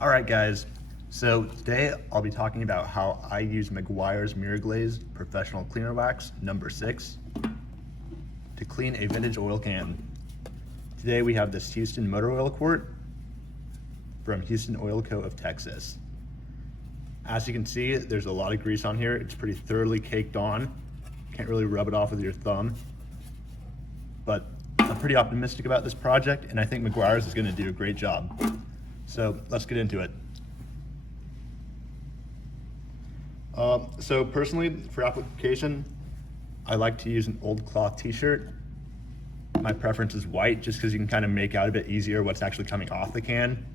Alright guys, so today I'll be talking about how I use Meguiar's Mirror Glaze Professional Cleaner Wax number 6 to clean a vintage oil can. Today we have this Houston motor oil quart from Houston Oil Co. of Texas. As you can see, there's a lot of grease on here. It's pretty thoroughly caked on. Can't really rub it off with your thumb. But I'm pretty optimistic about this project, and I think Meguiar's is going to do a great job. So let's get into it. So personally, for application, I like to use an old cloth t-shirt. My preference is white just because you can kind of make out a bit easier what's actually coming off the can.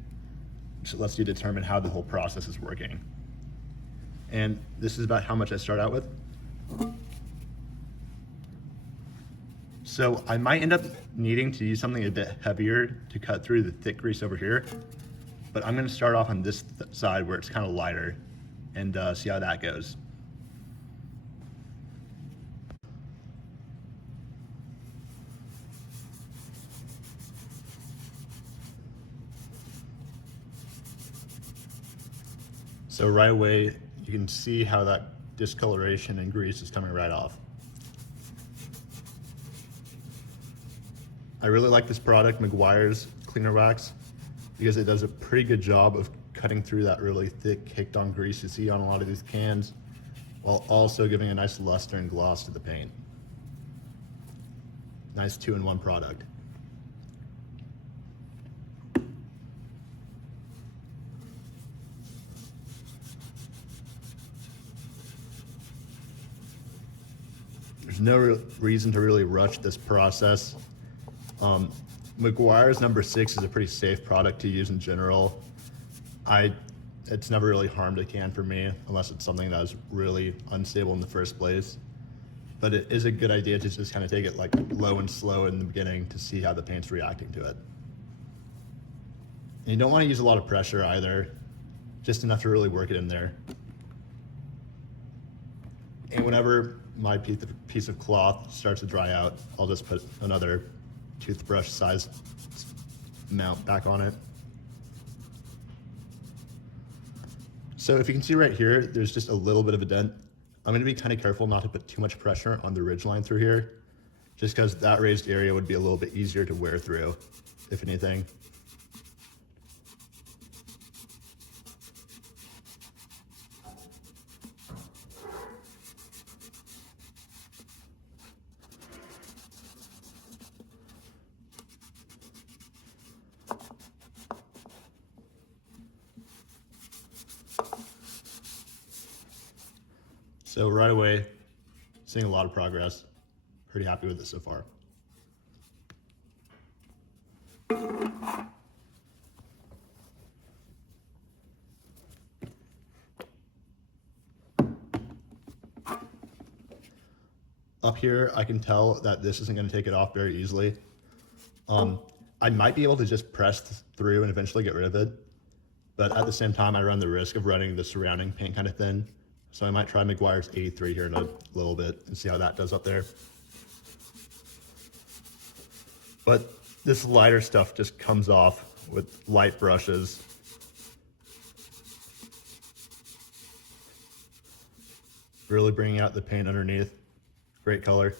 So lets you determine how the whole process is working. And this is about how much I start out with. So I might end up needing to use something a bit heavier to cut through the thick grease over here, but I'm gonna start off on this side where it's kind of lighter and see how that goes. So right away, you can see how that discoloration and grease is coming right off. I really like this product, Meguiar's Cleaner Wax, because it does a pretty good job of cutting through that really thick caked on grease you see on a lot of these cans, while also giving a nice luster and gloss to the paint. Nice 2-in-1 product. There's no reason to really rush this process. Meguiar's number 6 is a pretty safe product to use in general. It's never really harmed a can for me unless it's something that was really unstable in the first place. But it is a good idea to just kind of take it like low and slow in the beginning to see how the paint's reacting to it. And you don't want to use a lot of pressure either, just enough to really work it in there. And whenever my piece of cloth starts to dry out, I'll just put another toothbrush sized amount back on it. So if you can see right here, there's just a little bit of a dent. I'm going to be kind of careful not to put too much pressure on the ridge line through here, just because that raised area would be a little bit easier to wear through, if anything. So right away, seeing a lot of progress. Pretty happy with it so far. Up here, I can tell that this isn't going to take it off very easily. I might be able to just press through and eventually get rid of it, but at the same time, I run the risk of running the surrounding paint kind of thin. So I might try Meguiar's 83 here in a little bit and see how that does up there. But this lighter stuff just comes off with light brushes. Really bringing out the paint underneath. Great color.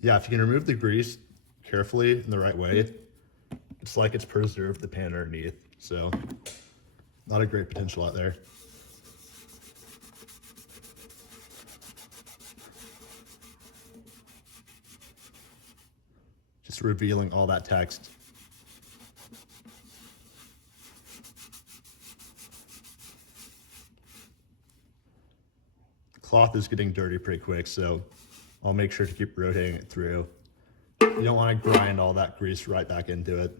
Yeah, if you can remove the grease carefully in the right way, it's like it's preserved the pan underneath, so not a great potential out there. Just revealing all that text. The cloth is getting dirty pretty quick, so I'll make sure to keep rotating it through. You don't want to grind all that grease right back into it.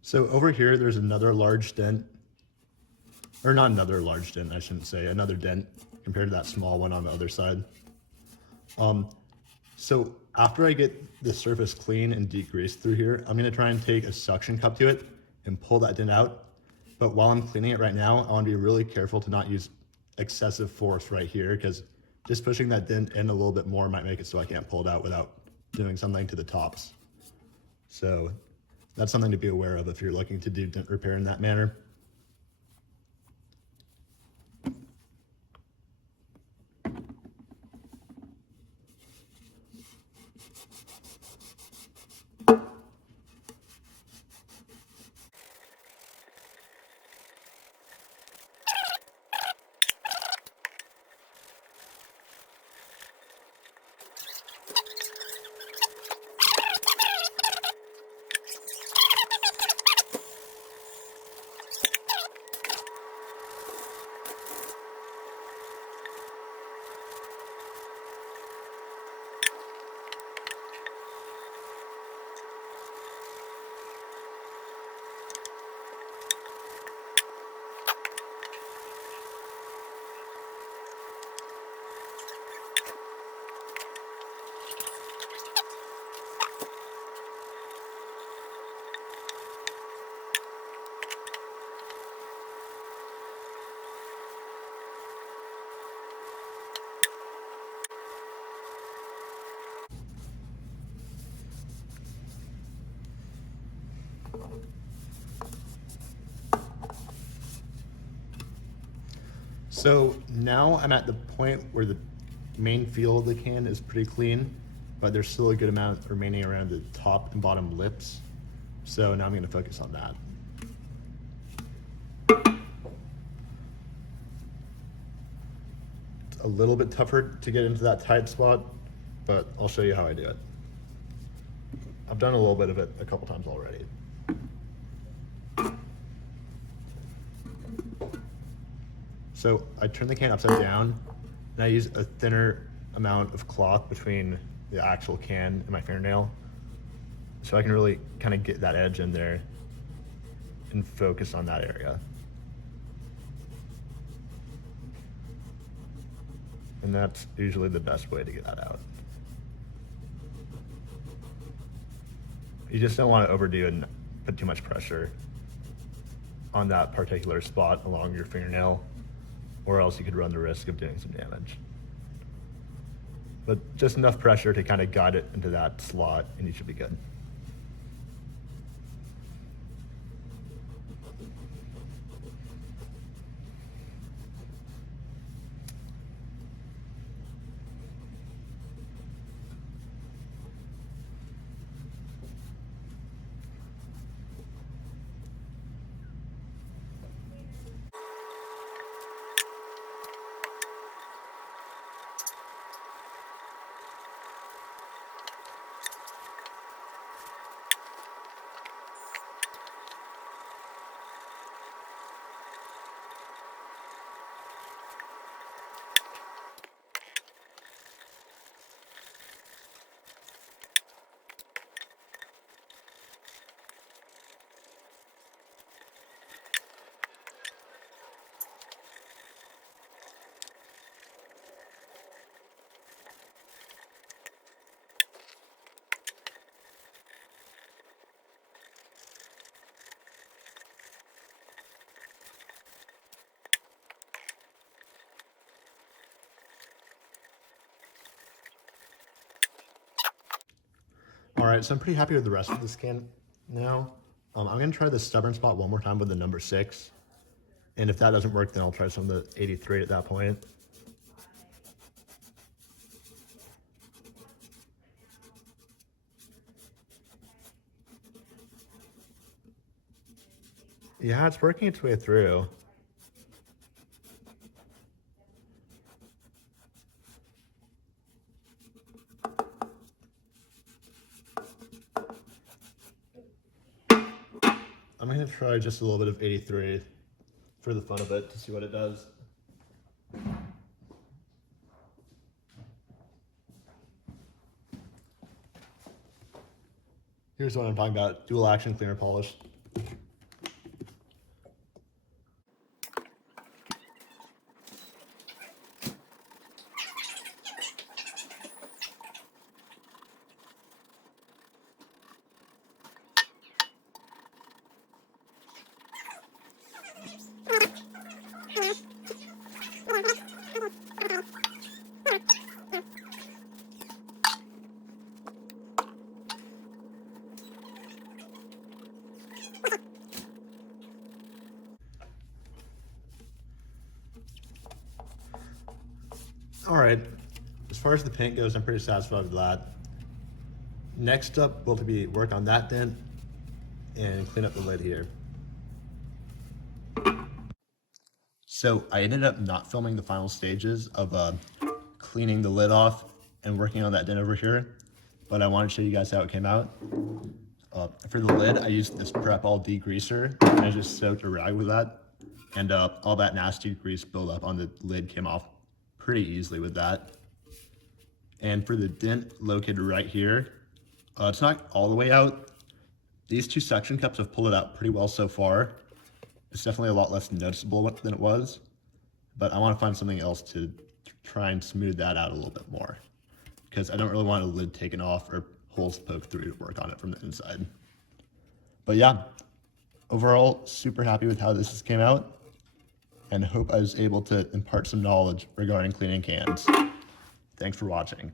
So over here, there's another large dent, or not another large dent, I shouldn't say, another dent compared to that small one on the other side. So after I get the surface clean and degreased through here, I'm gonna try and take a suction cup to it and pull that dent out. But while I'm cleaning it right now, I want to be really careful to not use excessive force right here, because just pushing that dent in a little bit more might make it so I can't pull it out without doing something to the tops. So that's something to be aware of if you're looking to do dent repair in that manner. So now I'm at the point where the main feel of the can is pretty clean, but there's still a good amount remaining around the top and bottom lips. So now I'm going to focus on that. It's a little bit tougher to get into that tight spot, but I'll show you how I do it. I've done a little bit of it a couple times already. So I turn the can upside down, and I use a thinner amount of cloth between the actual can and my fingernail, so I can really kind of get that edge in there and focus on that area. And that's usually the best way to get that out. You just don't want to overdo and put too much pressure on that particular spot along your fingernail, or else you could run the risk of doing some damage. But just enough pressure to kind of guide it into that slot, and you should be good. All right, so I'm pretty happy with the rest of this can now. I'm gonna try the stubborn spot one more time with the number 6. And if that doesn't work, then I'll try some of the 83 at that point. Yeah, it's working its way through. I'm gonna try just a little bit of 83 for the fun of it to see what it does. Here's what I'm talking about, dual action cleaner polish. All right, as far as the paint goes, I'm pretty satisfied with that. Next up will be work on that dent and clean up the lid here. So I ended up not filming the final stages of cleaning the lid off and working on that dent over here, but I wanted to show you guys how it came out. For the lid, I used this Prep All degreaser, and I just soaked a rag with that, and all that nasty grease buildup on the lid came off pretty easily with that. And for the dent located right here, it's not all the way out. These two suction cups have pulled it out pretty well so far. It's definitely a lot less noticeable than it was, but I want to find something else to try and smooth that out a little bit more, because I don't really want a lid taken off or holes poked through to work on it from the inside. But yeah, overall, super happy with how this came out, and hope I was able to impart some knowledge regarding cleaning cans. Thanks for watching.